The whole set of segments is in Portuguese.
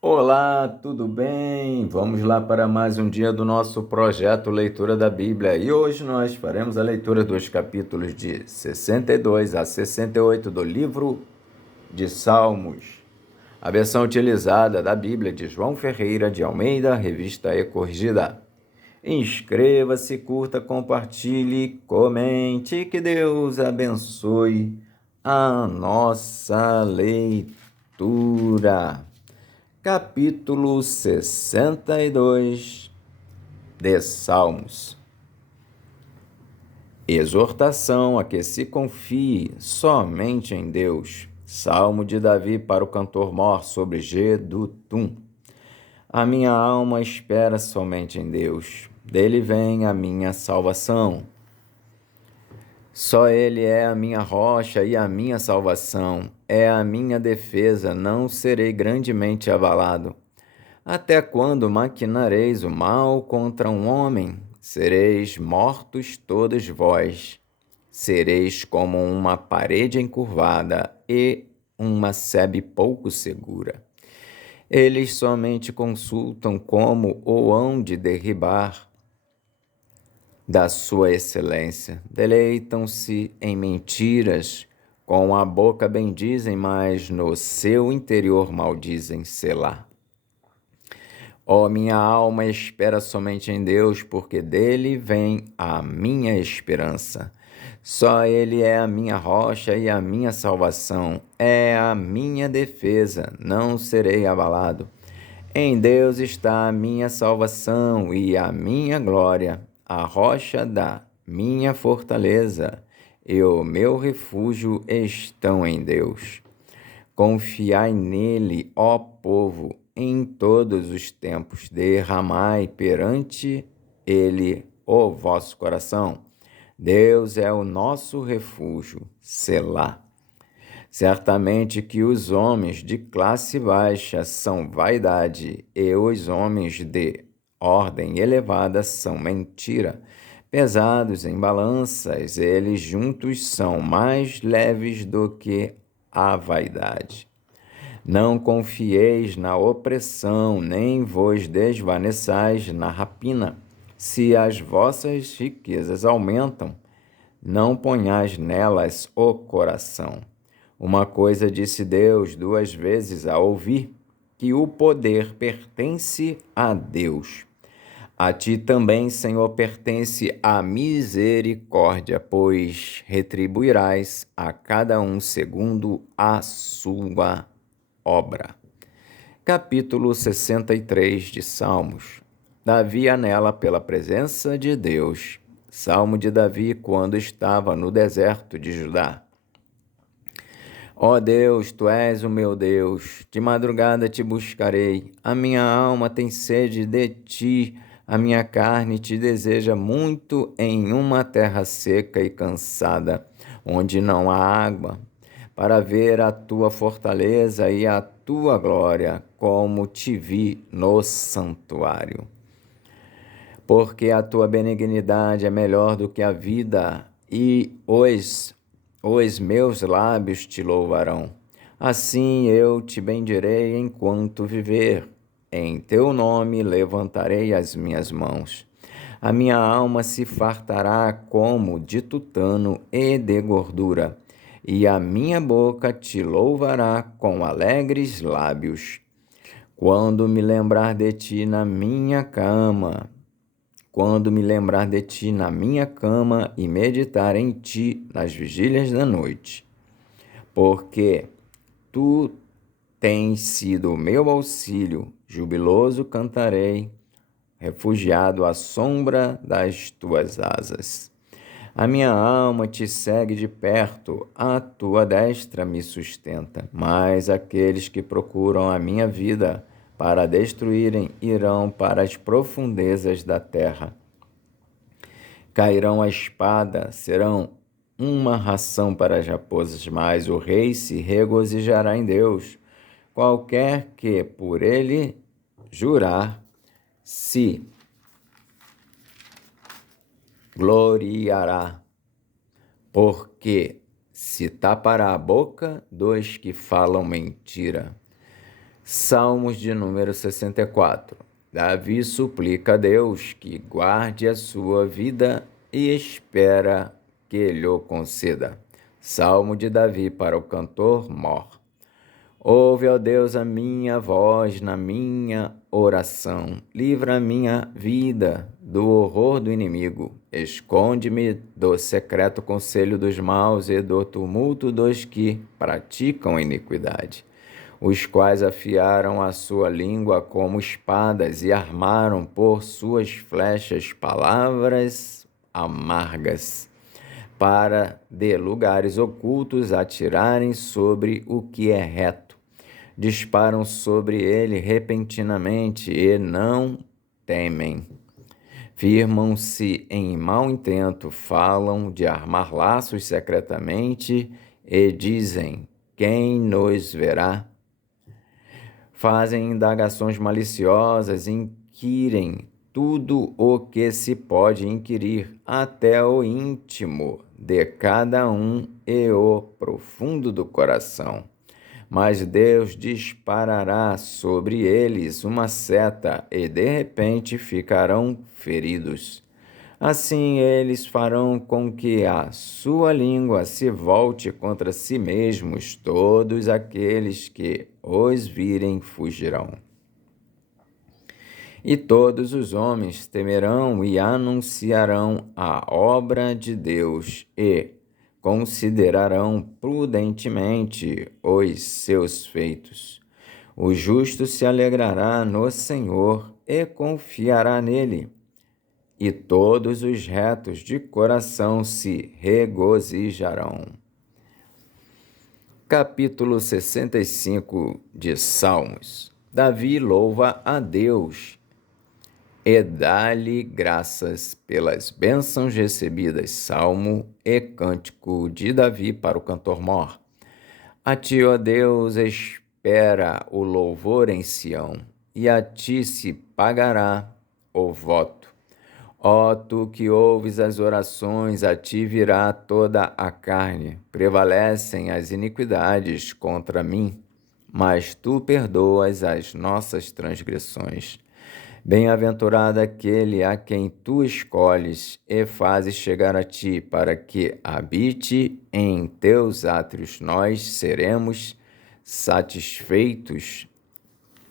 Olá, tudo bem? Vamos lá para mais um dia do nosso projeto Leitura da Bíblia. E hoje nós faremos a leitura dos capítulos de 62 a 68 do livro de Salmos. A versão utilizada da Bíblia de João Ferreira de Almeida, revista e corrigida. Inscreva-se, curta, compartilhe, comente, que Deus abençoe a nossa leitura. Capítulo 62 de Salmos. Exortação a que se confie somente em Deus. Salmo de Davi para o cantor-mor sobre Jedutum. A minha alma espera somente em Deus. Dele vem a minha salvação. Só Ele é a minha rocha e a minha salvação. É a minha defesa, não serei grandemente abalado. Até quando maquinareis o mal contra um homem? Sereis mortos todos vós. Sereis como uma parede encurvada e uma sebe pouco segura. Eles somente consultam como o hão de derribar da sua excelência. Deleitam-se em mentiras, com a boca bendizem, mas no seu interior maldizem, Selá. Ó, minha alma espera somente em Deus, porque dele vem a minha esperança. Só Ele é a minha rocha e a minha salvação, é a minha defesa, não serei abalado. Em Deus está a minha salvação e a minha glória, a rocha da minha fortaleza, e o meu refúgio estão em Deus. Confiai nele, ó povo, em todos os tempos, derramai perante ele o vosso coração. Deus é o nosso refúgio, Selá. Certamente que os homens de classe baixa são vaidade, e os homens de ordem elevada são mentira. Pesados em balanças, eles juntos são mais leves do que a vaidade. Não confieis na opressão, nem vos desvaneçais na rapina. Se as vossas riquezas aumentam, não ponhais nelas o coração. Uma coisa disse Deus 2 vezes a ouvir, que o poder pertence a Deus. A ti também, Senhor, pertence a misericórdia, pois retribuirás a cada um segundo a sua obra. Capítulo 63 de Salmos. Davi anela pela presença de Deus. Salmo de Davi quando estava no deserto de Judá. Ó Deus, Tu és o meu Deus, de madrugada te buscarei. A minha alma tem sede de Ti, a minha carne te deseja muito em uma terra seca e cansada, onde não há água, para ver a Tua fortaleza e a Tua glória, como te vi no santuário. Porque a Tua benignidade é melhor do que a vida, e os meus lábios te louvarão. Assim eu te bendirei enquanto viver. Em teu nome levantarei as minhas mãos. A minha alma se fartará como de tutano e de gordura, e a minha boca te louvará com alegres lábios. Quando me lembrar de ti na minha cama, quando me lembrar de ti na minha cama e meditar em ti nas vigílias da noite. Porque tu tens sido o meu auxílio, jubiloso cantarei, refugiado à sombra das tuas asas. A minha alma te segue de perto, a tua destra me sustenta, mas aqueles que procuram a minha vida para destruírem irão para as profundezas da terra. Cairão a espada, serão uma ração para as raposas, mas o rei se regozijará em Deus. Qualquer que por ele jurar, se gloriará, porque se tapará a boca dos que falam mentira. Salmos de número 64. Davi suplica a Deus que guarde a sua vida e espera que ele o conceda. Salmo de Davi para o cantor mor. Ouve, ó Deus, a minha voz na minha oração. Livra a minha vida do horror do inimigo. Esconde-me do secreto conselho dos maus e do tumulto dos que praticam iniquidade, os quais afiaram a sua língua como espadas e armaram por suas flechas palavras amargas, para de lugares ocultos atirarem sobre o que é reto. Disparam sobre ele repentinamente e não temem. Firmam-se em mau intento, falam de armar laços secretamente e dizem: quem nos verá? Fazem indagações maliciosas, inquirem tudo o que se pode inquirir, até o íntimo de cada um e o profundo do coração. Mas Deus disparará sobre eles uma seta e de repente ficarão feridos. Assim eles farão com que a sua língua se volte contra si mesmos, todos aqueles que os virem fugirão. E todos os homens temerão e anunciarão a obra de Deus e considerarão prudentemente os seus feitos. O justo se alegrará no Senhor e confiará nele, e todos os retos de coração se regozijarão. Capítulo 65 de Salmos. Davi louva a Deus e dá-lhe graças pelas bênçãos recebidas. Salmo e cântico de Davi para o cantor mor. A ti, ó Deus, espera o louvor em Sião, e a ti se pagará o voto. Ó tu que ouves as orações, a ti virá toda a carne. Prevalecem as iniquidades contra mim, mas tu perdoas as nossas transgressões. Bem-aventurado aquele a quem tu escolhes e fazes chegar a ti, para que habite em teus átrios. Nós seremos satisfeitos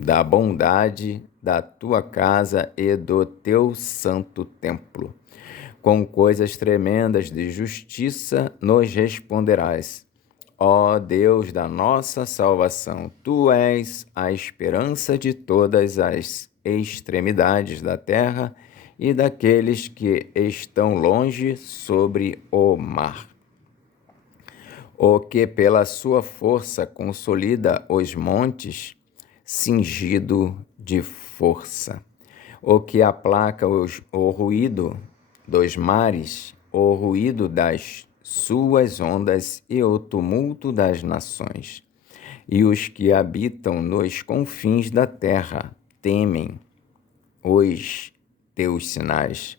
da bondade da tua casa e do teu santo templo. Com coisas tremendas de justiça nos responderás. Ó Deus da nossa salvação, tu és a esperança de todas as extremidades da terra e daqueles que estão longe sobre o mar. O que pela sua força consolida os montes, cingido de força. O que aplaca o ruído dos mares, o ruído das suas ondas e o tumulto das nações. E os que habitam nos confins da terra temem os teus sinais.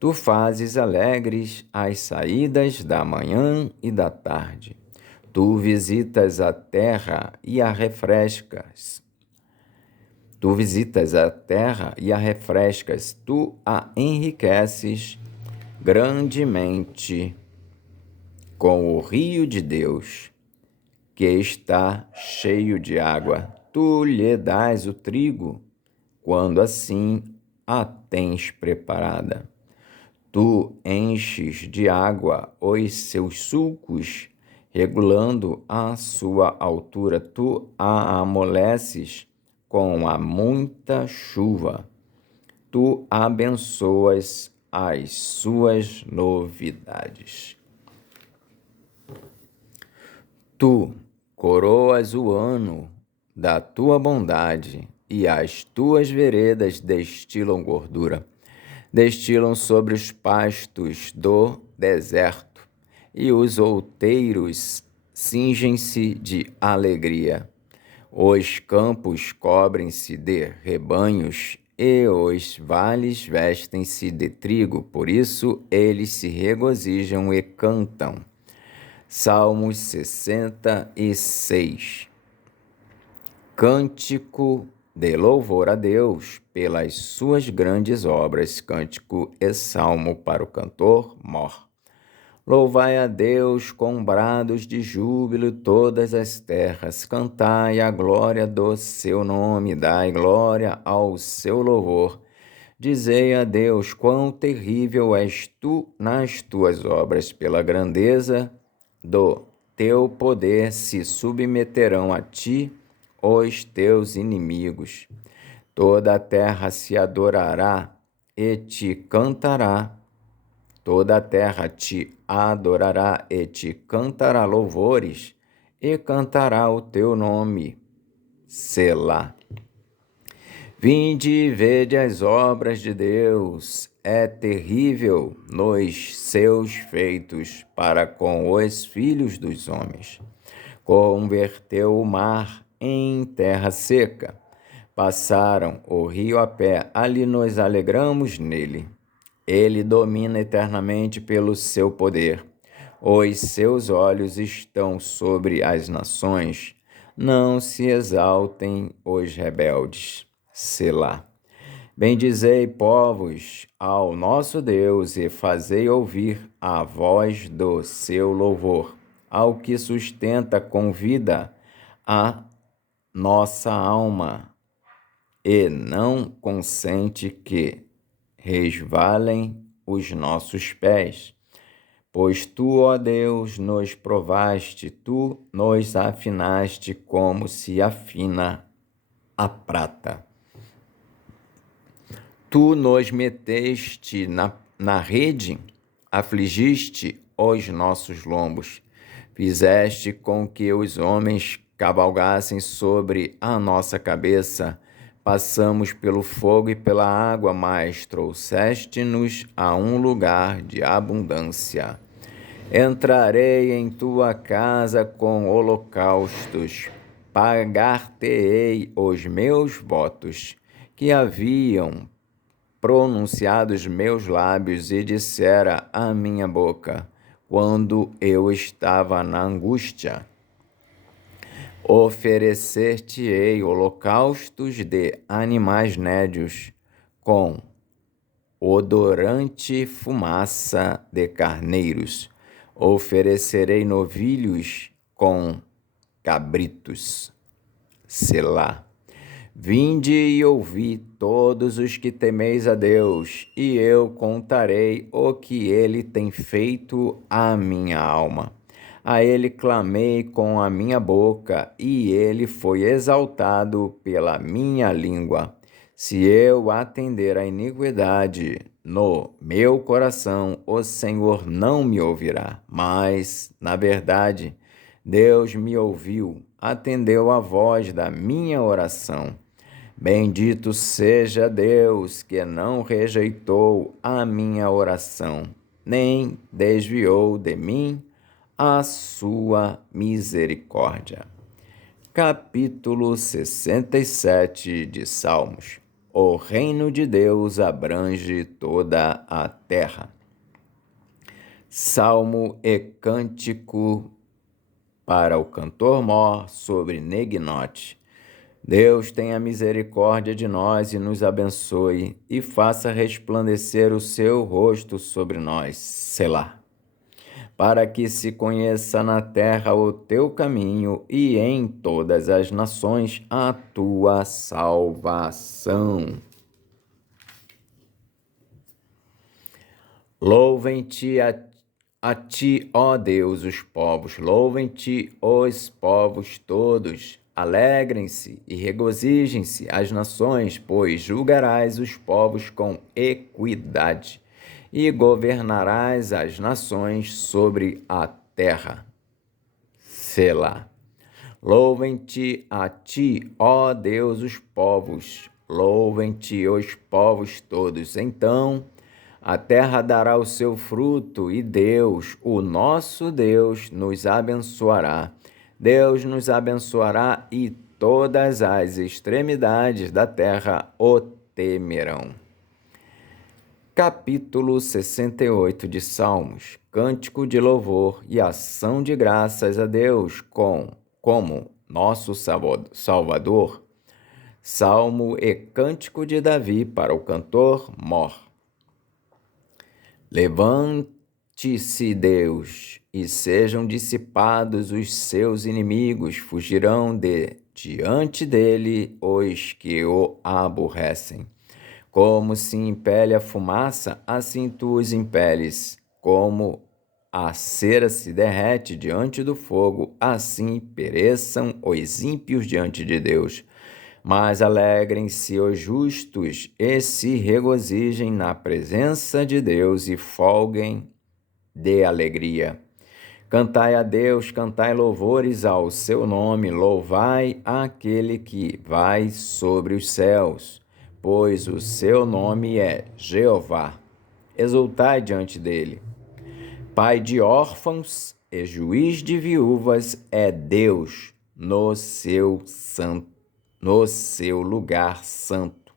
Tu fazes alegres as saídas da manhã e da tarde. Tu visitas a terra e a refrescas. Tu visitas a terra e a refrescas. Tu a enriqueces grandemente com o rio de Deus, que está cheio de água. Tu lhe dás o trigo, quando assim a tens preparada. Tu enches de água os seus sulcos, regulando a sua altura. Tu a amoleces com a muita chuva. Tu abençoas as suas novidades. Tu coroas o ano da tua bondade, e as tuas veredas destilam gordura. Destilam sobre os pastos do deserto, e os outeiros cingem-se de alegria. Os campos cobrem-se de rebanhos, e os vales vestem-se de trigo, por isso eles se regozijam e cantam. Salmos 66. Cântico de louvor a Deus pelas suas grandes obras, cântico e salmo para o cantor mor. Louvai a Deus com brados de júbilo todas as terras, cantai a glória do seu nome, dai glória ao seu louvor. Dizei a Deus quão terrível és tu nas tuas obras, pela grandeza do teu poder se submeterão a ti os teus inimigos. Toda a terra se adorará e te cantará. Toda a terra te adorará e te cantará louvores, e cantará o teu nome. Selá. Vinde e vede as obras de Deus, é terrível nos seus feitos para com os filhos dos homens. Converteu o mar em terra seca. Passaram o rio a pé, ali nos alegramos nele. Ele domina eternamente pelo seu poder. Os seus olhos estão sobre as nações. Não se exaltem os rebeldes. Selá. Bendizei, povos, ao nosso Deus e fazei ouvir a voz do seu louvor, ao que sustenta com vida a nossa alma e não consente que resvalem os nossos pés. Pois tu, ó Deus, nos provaste, tu nos afinaste como se afina a prata. Tu nos meteste na rede, afligiste os nossos lombos, fizeste com que os homens cavalgassem sobre a nossa cabeça. Passamos pelo fogo e pela água, mas trouxeste-nos a um lugar de abundância. Entrarei em tua casa com holocaustos, pagar-te-ei os meus votos, que haviam pronunciado os meus lábios e dissera a minha boca, quando eu estava na angústia. Oferecer-te-ei holocaustos de animais nédios, com odorante fumaça de carneiros. Oferecerei novilhos com cabritos. Selá. Vinde e ouvi todos os que temeis a Deus, e eu contarei o que ele tem feito à minha alma. A ele clamei com a minha boca, e ele foi exaltado pela minha língua. Se eu atender à iniquidade no meu coração, o Senhor não me ouvirá. Mas, na verdade, Deus me ouviu, atendeu à voz da minha oração. Bendito seja Deus, que não rejeitou a minha oração, nem desviou de mim a sua misericórdia. Capítulo 67 de Salmos. O reino de Deus abrange toda a terra. Salmo e cântico para o cantor mor sobre Neginote. Deus tenha misericórdia de nós e nos abençoe, e faça resplandecer o seu rosto sobre nós. Selá. Para que se conheça na terra o teu caminho e em todas as nações a tua salvação. Louvem-te a ti, ó Deus, os povos, louvem-te os povos todos. Alegrem-se e regozijem-se as nações, pois julgarás os povos com equidade e governarás as nações sobre a terra. Selá. Louvem-te a ti, ó Deus, os povos, louvem-te os povos todos. Então a terra dará o seu fruto e Deus, o nosso Deus, nos abençoará. Deus nos abençoará e todas as extremidades da terra o temerão. Capítulo 68 de Salmos. Cântico de louvor e ação de graças a Deus, como nosso Salvador. Salmo e cântico de Davi para o cantor Mor. Levante-se, Deus, e sejam dissipados os seus inimigos, fugirão diante dele os que o aborrecem. Como se impele a fumaça, assim tu os impeles. Como a cera se derrete diante do fogo, assim pereçam os ímpios diante de Deus. Mas alegrem-se os justos e se regozijem na presença de Deus e folguem de alegria. Cantai a Deus, cantai louvores ao seu nome, louvai aquele que vai sobre os céus, pois o seu nome é Jeová. Exultai diante dele. Pai de órfãos e juiz de viúvas é Deus no seu lugar santo.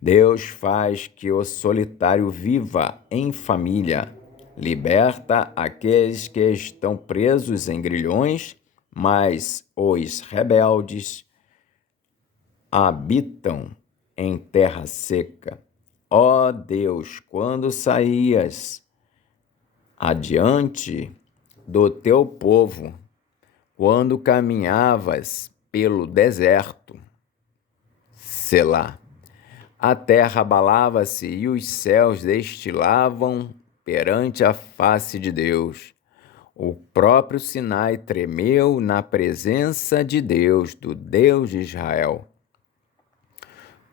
Deus faz que o solitário viva em família, liberta aqueles que estão presos em grilhões, mas os rebeldes habitam em terra seca. Ó Deus, quando saías adiante do teu povo, quando caminhavas pelo deserto, Selá. A terra abalava-se e os céus destilavam perante a face de Deus. O próprio Sinai tremeu na presença de Deus, do Deus de Israel.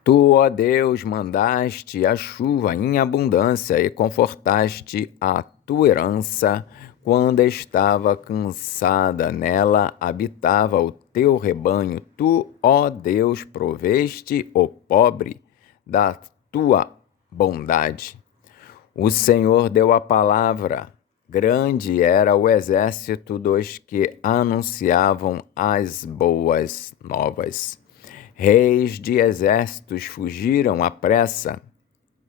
Tu, ó Deus, mandaste a chuva em abundância e confortaste a tua herança quando estava cansada. Nela habitava o teu rebanho. Tu, ó Deus, proveste o pobre da tua bondade. O Senhor deu a palavra. Grande era o exército dos que anunciavam as boas novas. Reis de exércitos fugiram à pressa,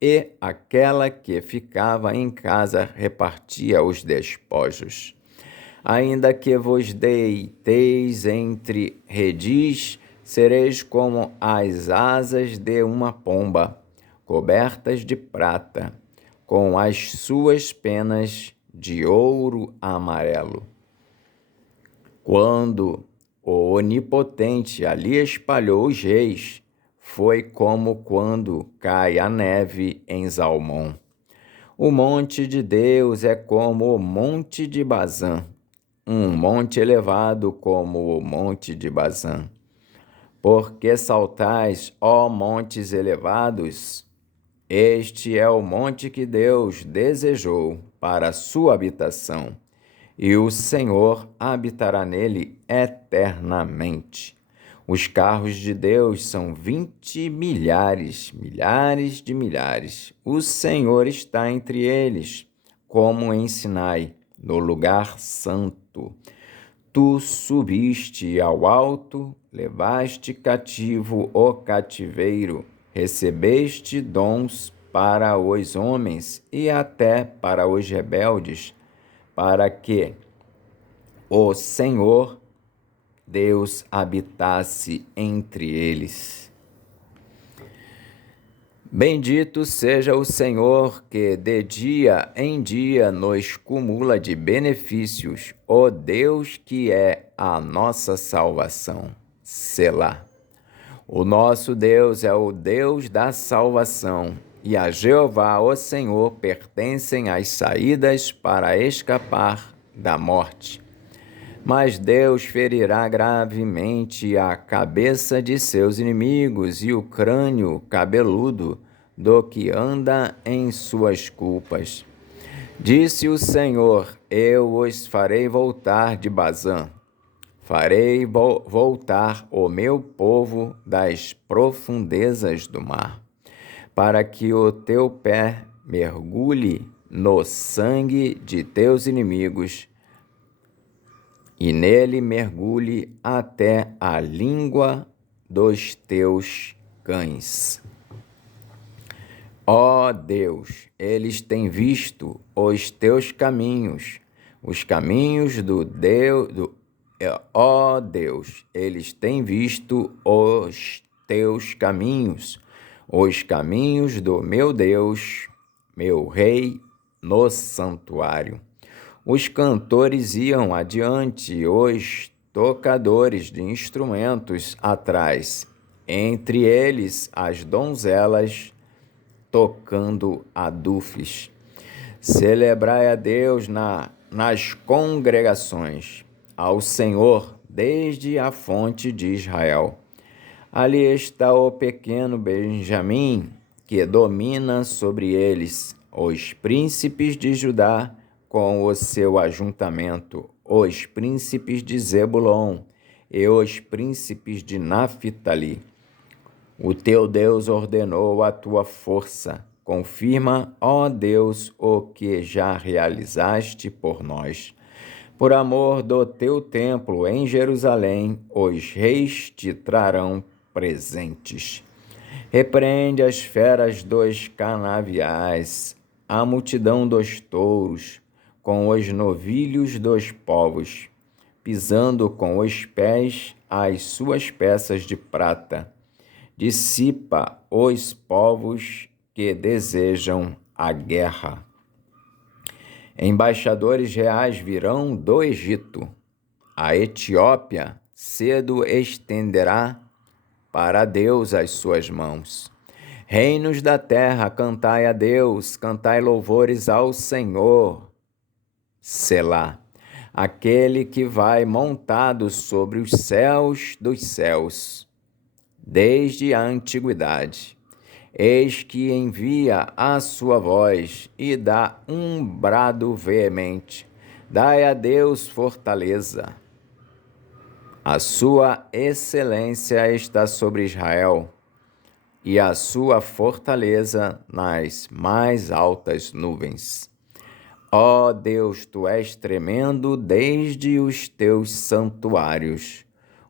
e aquela que ficava em casa repartia os despojos. Ainda que vos deiteis entre redis, sereis como as asas de uma pomba, cobertas de prata, com as suas penas de ouro amarelo. Quando o Onipotente ali espalhou os reis, foi como quando cai a neve em Zalmon. O monte de Deus é como o monte de Bazã, um monte elevado como o monte de Bazã. Porque saltais, ó montes elevados? Este é o monte que Deus desejou para a sua habitação, e o Senhor habitará nele eternamente. Os carros de Deus são 20 milhares, milhares de milhares. O Senhor está entre eles, como em Sinai, no lugar santo. Tu subiste ao alto, levaste cativo o cativeiro, recebeste dons para os homens e até para os rebeldes, para que o Senhor Deus habitasse entre eles. Bendito seja o Senhor que de dia em dia nos cumula de benefícios, o Deus que é a nossa salvação. Selá. O nosso Deus é o Deus da salvação, e a Jeová, o Senhor, pertencem as saídas para escapar da morte. Mas Deus ferirá gravemente a cabeça de seus inimigos e o crânio cabeludo do que anda em suas culpas. Disse o Senhor: eu os farei voltar de Bazã. Farei voltar o meu povo das profundezas do mar, para que o teu pé mergulhe no sangue de teus inimigos, e nele mergulhe até a língua dos teus cães. Ó Deus, eles têm visto os teus caminhos, os caminhos Ó Deus, eles têm visto os teus caminhos, os caminhos do meu Deus, meu Rei, no santuário. Os cantores iam adiante, os tocadores de instrumentos atrás, entre eles as donzelas tocando adufes. Celebrai a Deus nas congregações, ao Senhor desde a fonte de Israel. Ali está o pequeno Benjamim, que domina sobre eles, os príncipes de Judá com o seu ajuntamento, os príncipes de Zebulon e os príncipes de Naphtali. O teu Deus ordenou a tua força. Confirma, ó Deus, o que já realizaste por nós. Por amor do teu templo em Jerusalém, os reis te trarão presentes. Repreende as feras dos canaviais, a multidão dos touros, com os novilhos dos povos, pisando com os pés as suas peças de prata. Dissipa os povos que desejam a guerra. Embaixadores reais virão do Egito. A Etiópia cedo estenderá para Deus as suas mãos. Reinos da terra, cantai a Deus, cantai louvores ao Senhor. Selá, aquele que vai montado sobre os céus dos céus, desde a antiguidade. Eis que envia a sua voz e dá um brado veemente. Dai a Deus fortaleza. A sua excelência está sobre Israel, e a sua fortaleza nas mais altas nuvens. Ó Deus, tu és tremendo desde os teus santuários.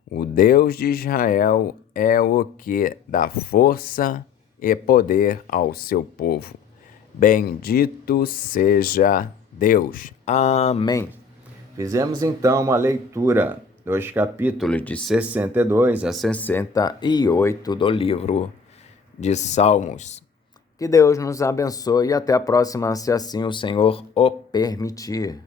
O Deus de Israel é o que dá força e poder ao seu povo. Bendito seja Deus. Amém. Fizemos então uma leitura dos capítulos de 62 a 68 do livro de Salmos. Que Deus nos abençoe e até a próxima, se assim o Senhor o permitir.